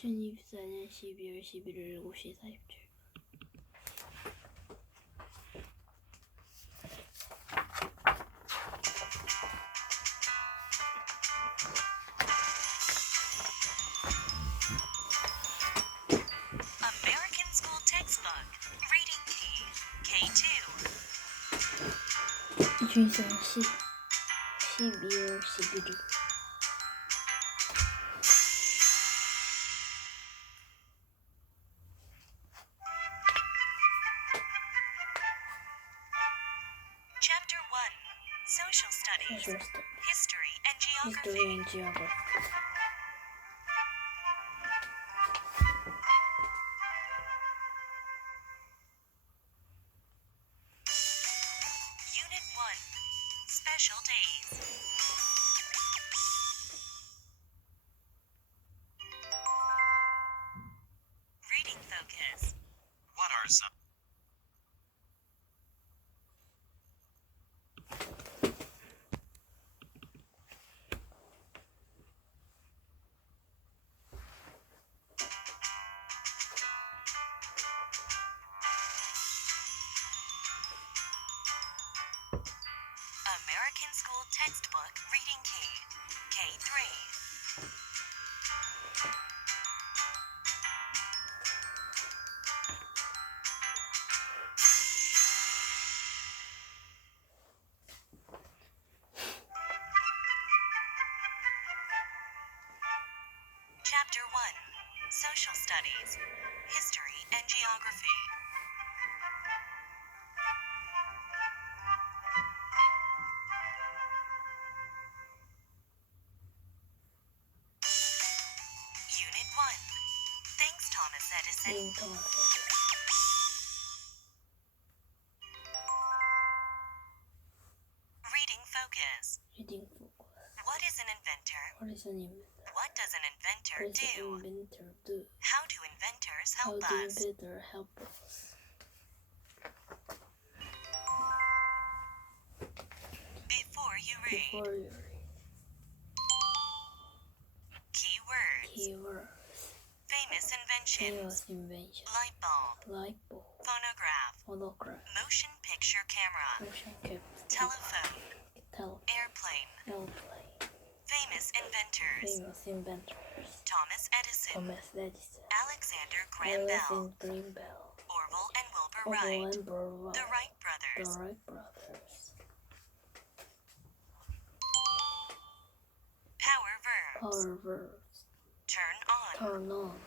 2024년 12월 11일 7시 40초. American School Textbook, Reading Key, K2. 2024년 12월 11일. Chapter 1, Social Studies, Social Studies. History and Geography. History and Geography. Unit 1, Special Days. Reading focus. What are some American School Textbook, Reading Key, K3. Chapter 1, Social Studies, History and Geography. Unit 1, Thanks Thomas Edison. Being Thomas Edison. Reading focus. Reading focus. What is an inventor? What is an inventor? What does an inventor What does do? an inventor do? How do inventors How help do us? inventors help us? Before you read. Before you read. Keywords. Keywords. Famous inventions. Famous invention. Light bulb. Light bulb. Phonograph. Holograph. Motion picture camera. Motion capture. Telephone. Telephone. Airplane. Airplane. Famous inventors. Famous inventors. Thomas Edison. Thomas Edison. Alexander Graham Bell. Alexander Graham Bell. Orville and Wilbur Orville Wright. and Wilbur Wright. The Wright The brothers. Wright brothers. Power verbs. Power verbs. Turn on. Turn on.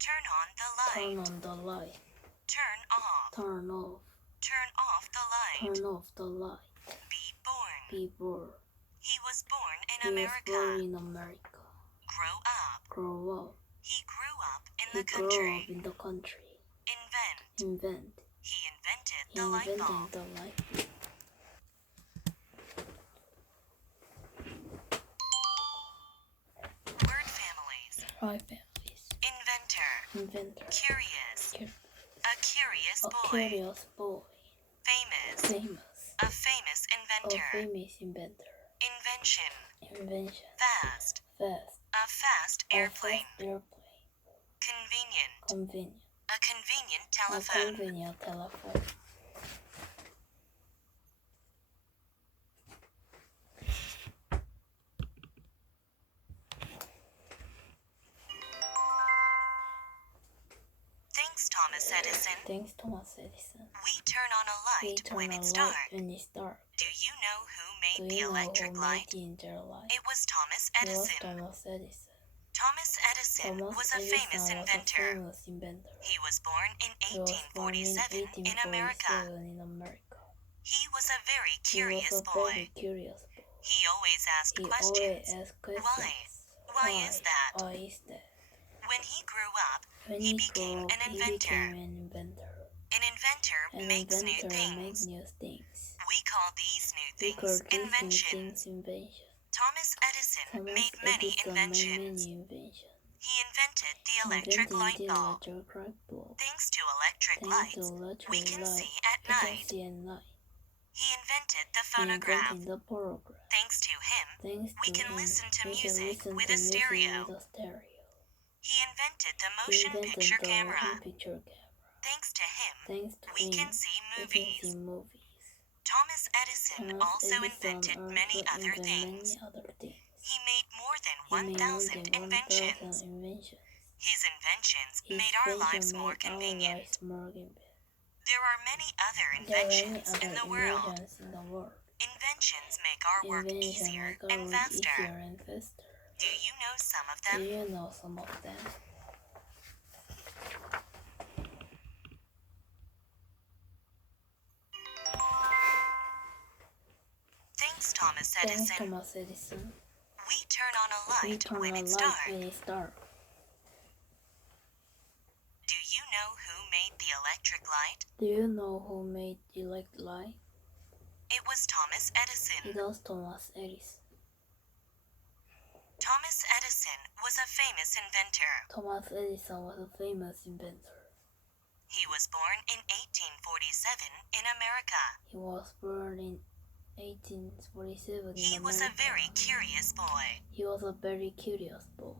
Turn on the light. Turn on the light. Turn off. Turn off. Turn off the light. Turn off the light. Be born. Be born. He was born in He was America. born in America. Grow up. Grow up. He grew up in He the grew country. up in the country. Invent. Invent. He invented He the light invented bulb. the light bulb. Word families. Five families. Inventor. Inventor. Curious. Cur- A curious A boy. curious boy. Famous. Famous. A famous A inventor. famous inventor. Invention. Invention. Fast. Fast. A fast A airplane. fast airplane. Convenient. Convenient. A convenient A telephone. convenient telephone. Thanks, Thomas Edison. Thanks Thomas Edison. We turn on a We light turn when on it's light dark. when it's dark. Do you know who Do made the you know electric who light? made the electric light? It was Thomas It was Edison. Thomas Edison. Thomas Edison Thomas was a Edison famous was inventor. a famous inventor. He was born in He was born in 1847 in America. 1847 in America. He was a very He curious was a boy. very curious boy. He always asked He questions. always asked questions. Why is that? Why is that? When he grew up, When he he became grew up, an he inventor. became an inventor. An inventor An makes inventor new things. makes new things. We call these new We call things these new inventions. things invention. Thomas Edison Thomas made many Edison inventions. made many inventions. He invented the electric Invented light the bulb. electric light bulb. Thanks to electric Thanks lights, to electric we can light, see at we can night. see at night. He invented the He phonograph. invented the phonograph. Thanks to him, Thanks we to can him, listen to we can music listen with to a music stereo. with a stereo. He invented the He motion invented picture the camera. motion picture camera. Thanks to him, Thanks to we him, can see we can movies. see movies. Thomas Edison Thomas also Edison invented also many other invented things. many other things. He made more than He made more 1,000 than 1,000 inventions. inventions. His inventions His made our lives invention more made our convenient. lives more convenient. There are many other There are many inventions other in the world. inventions in the world. Inventions make our work Inventions easier make our and work faster. easier and faster. Do you know some of Do them? you know some of them? Thanks, Thomas Thanks, Edison. Thomas Edison. We turn on a We light turn when on it's light dark. when it's dark. Do you know who made the electric light? Do you know who made the electric light? It was Thomas It Edison. was Thomas Edison. Thomas Edison was a famous inventor. Thomas Edison was a famous inventor. He was born in 1847 in America. He was born in 1847 in He America. was a very curious boy. He was a very curious boy.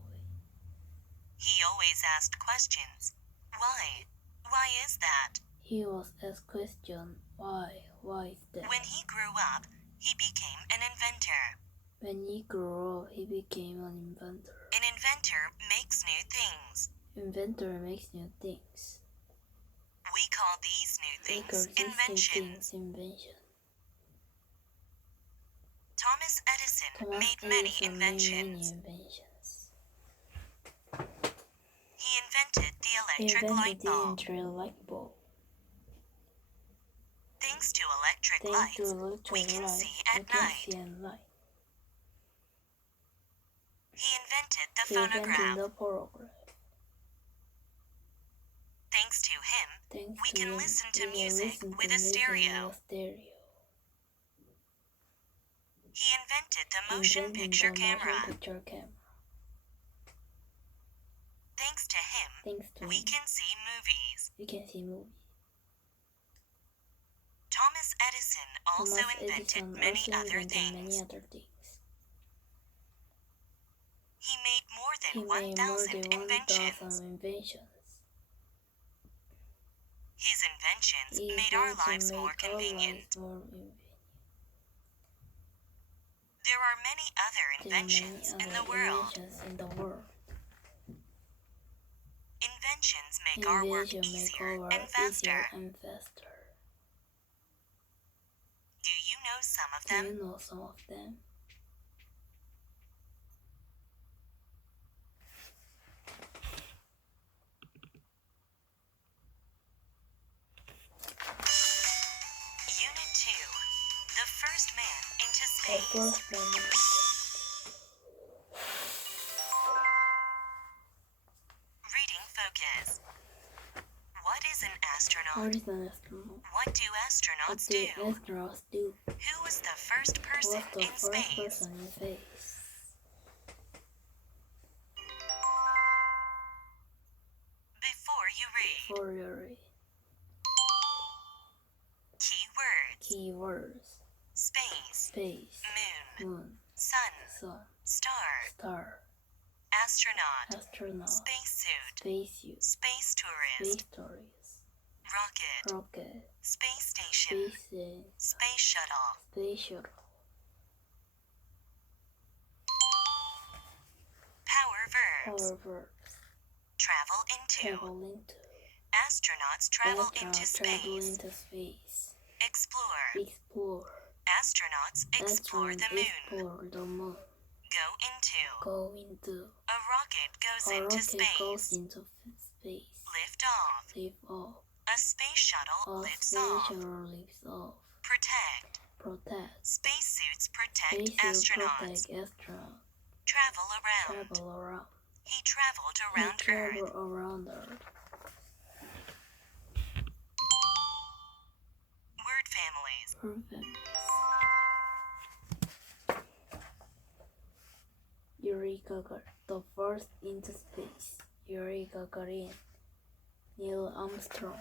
He always asked questions. Why? Why is that? He was asked question, why is that? When he grew up, he became an inventor. When he grew up, he became an inventor. An inventor makes new things. Inventor makes new things. We call these new We call things these new inventions. things invention. Thomas Edison Thomas made many Edison made inventions. many inventions. He invented the He electric invented light the bulb. electric light bulb. Thanks to electric Thanks to lights, electric we can lights, see we at can night. see at night. He invented the He invented phonograph. the phonograph. Thanks to him, Thanks we to can him, listen to we can music listen to with a music stereo. with a stereo. He invented the He motion invented picture the camera. motion picture camera. Thanks to him, Thanks to we him, can see movies. we can see movies. Thomas Edison also Thomas invented Edison many also other invented many things. other things. He made more He than made more 1,000 than 1,000 inventions. inventions. His inventions His made our invention lives made more our convenient. lives more convenient. There are many other There are many inventions in the other world. inventions in the world. Inventions make our work Invention make easier our work and faster. easier and faster. Do you know some of Do them? you know some of them? Unit 2. The first man into The space. first man in space. Reading focus. What is an What astronaut? is an astronaut? What do What astronauts do do? astronauts do? Who was the first Who person was the in first space? person in space? Before you read, For your keywords: keywords: space, space, moon, moon, sun, sun, star, star, astronaut, astronaut, spacesuit, spacesuit, space tourist, space tourist, rocket, rocket, space station, space, space shuttle. space shuttle. Power verbs: Power verbs: travel into, travel into, astronauts travel into astronauts travel space, into space, explore, explore, astronauts explore the moon, explore the moon, go into, go into, a rocket goes a into rocket goes space, into space, lift off, lift off, a space shuttle a lifts space off, shuttle lifts off, protect, protect, spacesuits protect spacesuit astronauts, protect astronauts, travel around, travel around, he traveled he around travel Earth, around Earth. word families, Word families: Yuri Gagarin, the first into space. Yuri Gagarin, Neil Armstrong,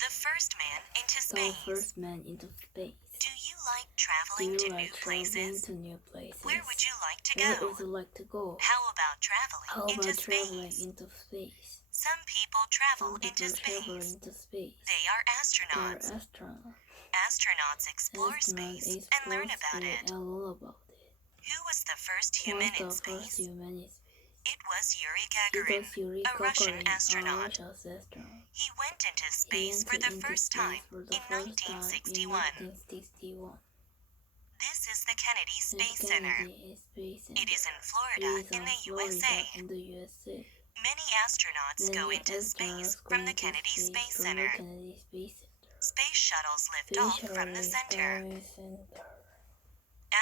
the first man into the space. first man into space. Do you like Do traveling you to like new traveling places? to new places? Where would you like to Where go? would you like to go? How about traveling How into about traveling space? into space? Some people travel Some into people travel space. into space. They are They are astronauts. astronauts. Astronauts explore Astronauts space and learn explore about space it. and all about it. Who was the first Who human was in the first space? human in space? It was Yuri It Gagarin, was Yuri a Russian Gagarin, a astronaut. Russian astronaut. He went into He space went for the into first space time for the in first time 1961. in 1961. This is the Kennedy This Space Center. Kennedy Space Center. It is in It Florida is in the Florida USA. in the USA. Many astronauts go Many into space astronauts go from the into Kennedy space Space from Center. the Kennedy Space Center. Space shuttles lift Space off from the shuttle center. center.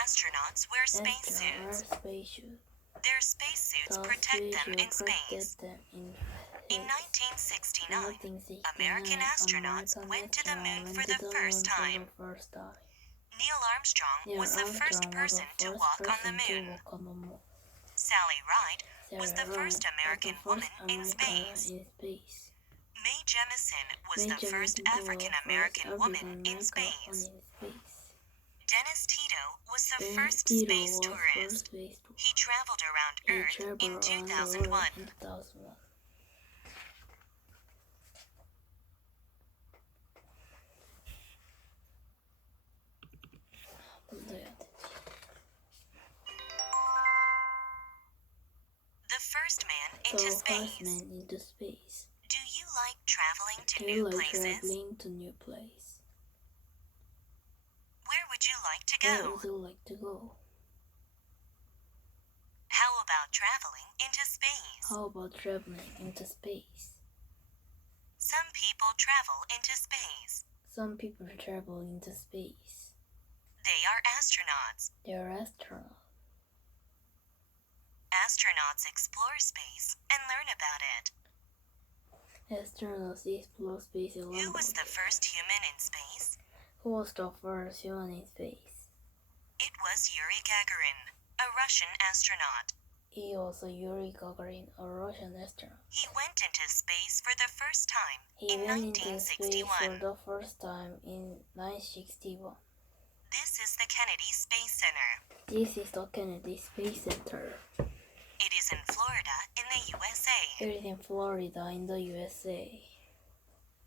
Astronauts wear Astronauts spacesuits. wear spacesuits. Their spacesuits Those protect them in spacesuits space. protect them in In space. 1969, American astronauts went to the moon for the first time. Neil Armstrong was the first person to walk on the moon. Sally Ride was the first American woman in space. Mae Jemison was the first African American woman in space. Dennis Tito was the first space tourist. He traveled around Earth in 2001. The first man into space. Do you like traveling to Do new you like places? traveling to new place? Where would you like to Where go? would you like to go? How about traveling into space? How about traveling into space? Some people travel into space. Some people travel into space. They are astronauts. They are astronauts. Astronauts explore space and learn about it. Astronauts explore space and learn Who was about the it. first human in space? Who was the first human in space? It was Yuri Gagarin, a Russian astronaut. He was Yuri Gagarin, a Russian astronaut. He went into space for the first time He in went into space 1961. for the first time in 1961. This is the Kennedy Space Center. This is the Kennedy Space Center. It is in Florida in the USA. It is in Florida in the USA.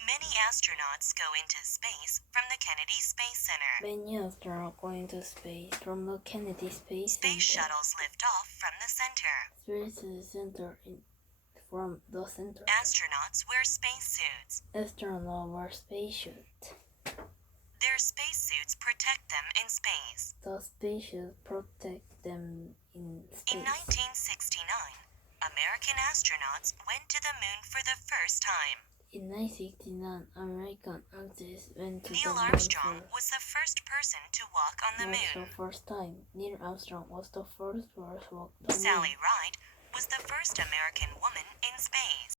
Many astronauts go into space from the Kennedy Space Center. Many astronauts go into space from the Kennedy Space Space Center. shuttles lift off from the center. Space Center from the center. Astronauts wear spacesuits. Astronauts wear spacesuits. Their spacesuits protect them in space. The spacesuits protect them in In space. 1969, American astronauts went to the moon for the first time. In 1969, American actors went to the Neil moon Armstrong was the first person to walk on the was moon. the first time. Neil Armstrong was the first person to walk the moon. Sally Ride was the first American woman in space.